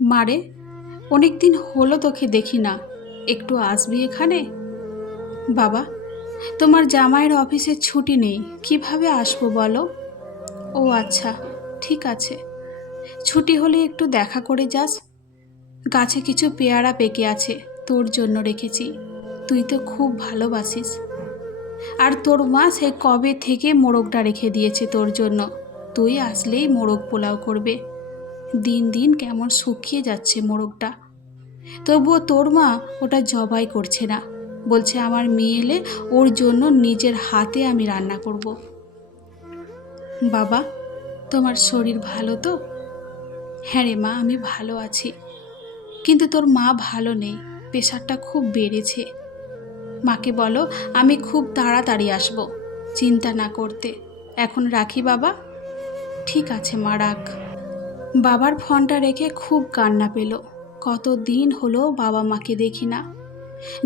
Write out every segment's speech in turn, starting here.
মারে? অনেক দিন হলো তোকে দেখি না। একটু আসবি এখানে? বাবা, তোমার জামাইয়ের অফিসে ছুটি নেই। কীভাবে আসব বলো? ও আচ্ছা ঠিক আছে। ছুটি হলে একটু দেখা করে যাস। গাছে কিছু পেয়ারা পেকে আছে, তোর জন্য রেখেছি। তুই তো খুব ভালোবাসিস। আর তোর মা সে কবে থেকে মোরগটা রেখে দিয়েছে তোর জন্য? তুই আসলেই মোরগ পোলাও করবে। দিন দিন কেমন শুকিয়ে যাচ্ছে মোরগটা। তবুও তোর মা ওটা জবাই করছে না। বলছে, আমার মেয়ে এলে ওর জন্য নিজের হাতে আমি রান্না করব। বাবা, তোমার শরীর ভালো তো? হ্যাঁ রে মা, আমি ভালো আছি। কিন্তু তোর মা ভালো নেই, প্রেশারটা খুব বেড়েছে। মাকে বলো, আমি খুব তাড়াতাড়ি আসব। চিন্তা না করতে। এখন রাখি বাবা? ঠিক আছে মা, রাখ। বাবার ফোনটা রেখে খুব কান্না পেল। কত দিন হলো বাবা মাকে দেখি না।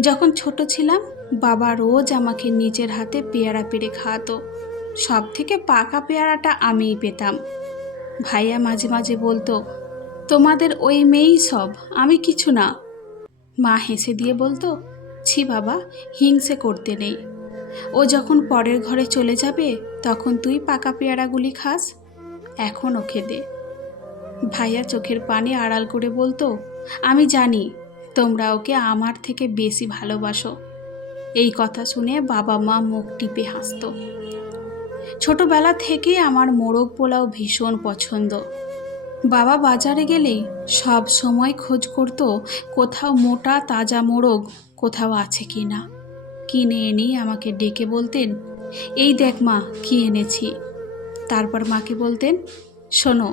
যখন ছোট ছিলাম, বাবা রোজ আমাকে নিজের হাতে পেয়ারা পেড়ে খাওয়াতো। সব থেকে পাকা পেয়ারাটা আমিই পেতাম। ভাইয়া মাঝে মাঝে বলতো, তোমাদের ওই মেয়েই সব, আমি কিছু না। মা হেসে দিয়ে বলতো, ছি বাবা, হিংসে করতে নেই। ও যখন পরের ঘরে চলে যাবে, তখন তুই পাকা পেয়ারাগুলি খাস, এখন ওকে দে। ভাইয়া চোখের পানি আড়াল করে বলতো, আমি জানি তোমরা ওকে আমার থেকে বেশি ভালোবাসো। এই কথা শুনে বাবা মা মুখ টিপে হাসতো। ছোটবেলা থেকে আমার মোরগ পোলাও ভীষণ পছন্দ। বাবা বাজারে গেলেই সব সময় খোঁজ করতো কোথাও মোটা তাজা মোরগ কোথাও আছে কি না। কিনে এনেই আমাকে ডেকে বলতেন, এই দেখ মা, কি এনেছি। তারপর মাকে বলতেন, শোনো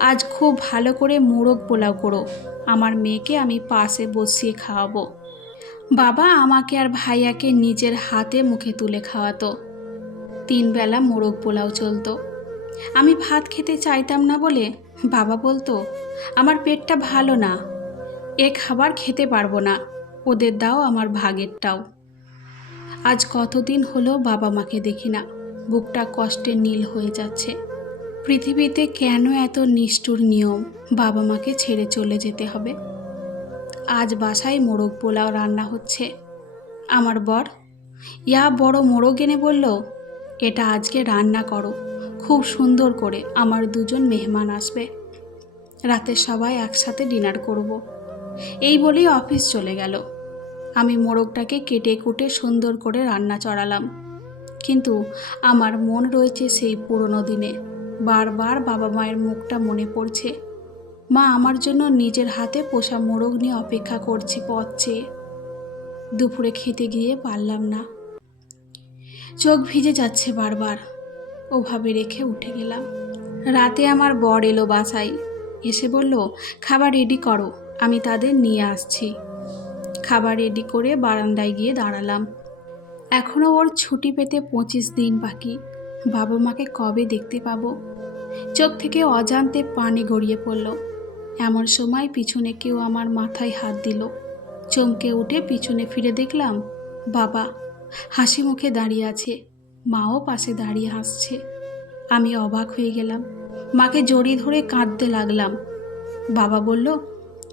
আজ খুব ভালো করে মোরগ পোলাও করো। আমার মেয়েকে আমি পাশে বসিয়ে খাওয়াবো। বাবা আমাকে আর ভাইয়াকে নিজের হাতে মুখে তুলে খাওয়াতো। তিনবেলা মোরগ পোলাও চলতো। আমি ভাত খেতে চাইতাম না বলে বাবা বলতো, আমার পেটটা ভালো না। এ খাবার খেতে পারব না। ওদের দাও আমার ভাগেরটাও। আজ কতদিন হলো বাবা মাকে দেখি না। বুকটা কষ্টে নীল হয়ে যাচ্ছে। পৃথিবীতে কেন এত নিষ্ঠুর নিয়ম বাবা মাকে ছেড়ে চলে যেতে হবে? আজ বাসায় মোরগ পোলাও রান্না হচ্ছে। আমার বর, ইয়া বড় মোরগ এনে বলল, এটা আজকে রান্না করো। খুব সুন্দর করে আমার দুজন মেহমান আসবে। রাতে সবাই একসাথে ডিনার করব। এই বলেই অফিস চলে গেল। আমি মোরগটাকে কেটে কুটে সুন্দর করে রান্না চড়ালাম। কিন্তু আমার মন রয়েছে সেই পুরনো দিনে। বারবার বাবা মায়ের মুখটা মনে পড়ছে। মা আমার জন্য নিজের হাতে পোষা মোরগ নিয়ে অপেক্ষা করছে পথ চেয়ে। দুপুরে খেতে গিয়ে পারলাম না। চোখ ভিজে যাচ্ছে বারবার। ওভাবে রেখে উঠে গেলাম। রাতে আমার বর এলো বাসায়। এসে বলল, খাবার রেডি করো, আমি তাদের নিয়ে আসছি। খাবার রেডি করে বারান্দায় গিয়ে দাঁড়ালাম। এখনও ওর ছুটি পেতে পঁচিশ দিন বাকি। বাবা মাকে কবে দেখতে পাবো? চোখ থেকে অজান্তে পানি গড়িয়ে পড়ল। এমন সময় পিছনে কেউ আমার মাথায় হাত দিল। চমকে উঠে পিছনে ফিরে দেখলাম, বাবা হাসি মুখে দাঁড়িয়ে আছে। মাও পাশে দাঁড়িয়ে হাসছে। আমি অবাক হয়ে গেলাম। মাকে জড়িয়ে ধরে কাঁদতে লাগলাম। বাবা বলল,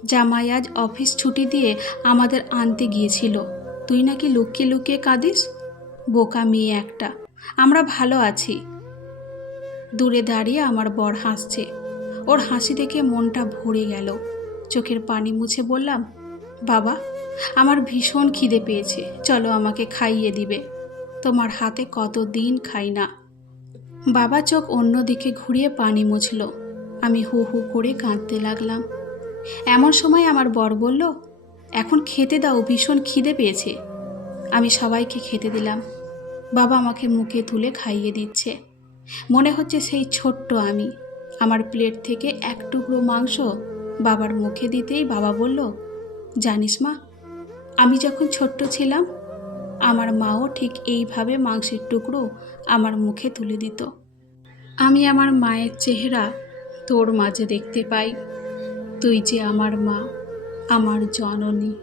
জামাই আজ অফিস ছুটি দিয়ে আমাদের আনতে গিয়েছিল। তুই নাকি লুকিয়ে লুকিয়ে কাঁদিস? বোকা মেয়ে একটা। আমরা ভালো আছি। দূরে দাঁড়িয়ে আমার বর হাসছে। ওর হাসি দেখে মনটা ভরে গেল। চোখের পানি মুছে বললাম, বাবা, আমার ভীষণ খিদে পেয়েছে। চলো আমাকে খাইয়ে দিবে। তোমার হাতে কত দিন খাই না। বাবা চোখ অন্যদিকে ঘুরিয়ে পানি মুছল। আমি হু হু করে কাঁদতে লাগলাম। এমন সময় আমার বর বলল, এখন খেতে দাও, ভীষণ খিদে পেয়েছে। আমি সবাইকে খেতে দিলাম। বাবা আমাকে মুখে তুলে খাইয়ে দিচ্ছে। মনে হচ্ছে সেই ছোট্ট আমি। আমার প্লেট থেকে এক টুকরো মাংস বাবার মুখে দিতেই বাবা বলল, জানিস মা, আমি যখন ছোট্ট ছিলাম, আমার মাও ঠিক এইভাবে মাংসের টুকরো আমার মুখে তুলে দিত। আমি আমার মায়ের চেহারা তোর মাঝে দেখতে পাই। তুই যে আমার মা, আমার জননী।